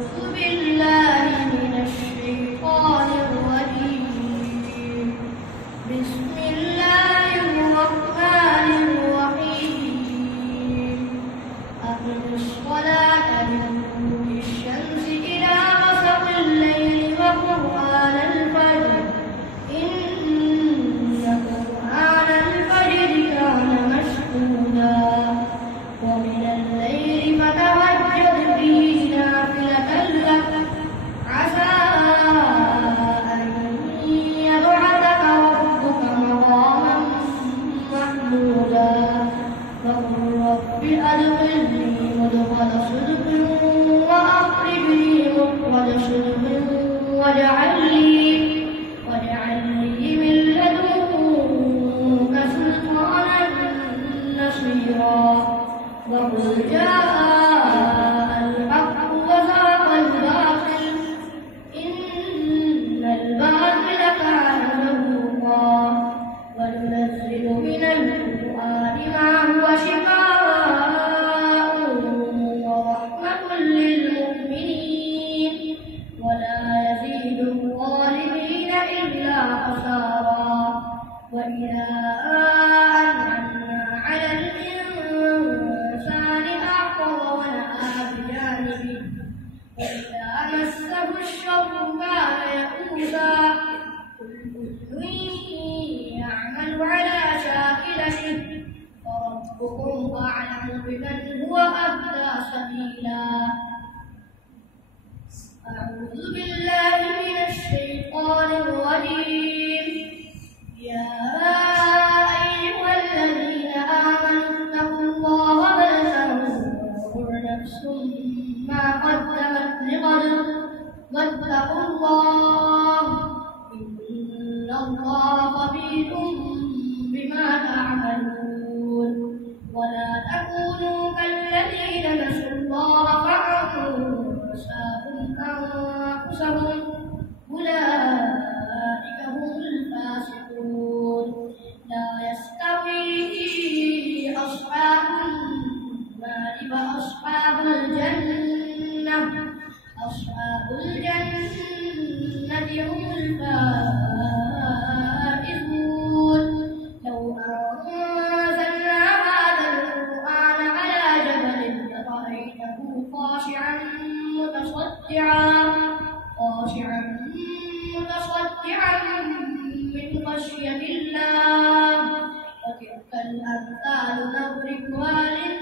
أعوذ بالله من الشيطان الرجيم. بسم الله الرحمن الرحيم. أقم الصلاة لطلوع الشمس إلى غسق الليل وقرآن الفجر إن قرآن الفجر كان مشهودا ومن الليل فتهجد به نافلة لك عسى أن يبعثك ربك مقاما محمودا وقل رب أدخلني مدخل صدق وأخرجني مخرج صدق واجعل لي من لدنك سلطانا نصيرا وقل جاء الحق وزهق الباطل إن الباطل كان زهوقا وننزل من القرآن ما هو شفاء ورحمة للمؤمنين ولا يزيد الظالمين إلا خسارا وإذا أنعمنا على الإنسان أعرض ونأى بجانبه وإذا مسه الشر كان يئوسا كل يعمل على شاكلته فربكم أعلم بمن هو أهدى سبيلا. أعوذ بالله من الشيطان الرجيم. يا أيها الذين آمنوا اتقوا الله ولتنظر نفس ما قدمت لغد واتقوا الله إن الله خبير بما تعملون ولا تكونوا كالذين نسوا الله فأنساهم أنفسهم أولئك هم الفاسقون. لا يستوي أصحاب النار وأصحاب الجنة أصحاب الجنة هم الفائزون. لو أنزلنا هذا القرآن على جبل لرأيته خاشعا متصدعا من خشية الله وتلك الأمثال نضربها للناس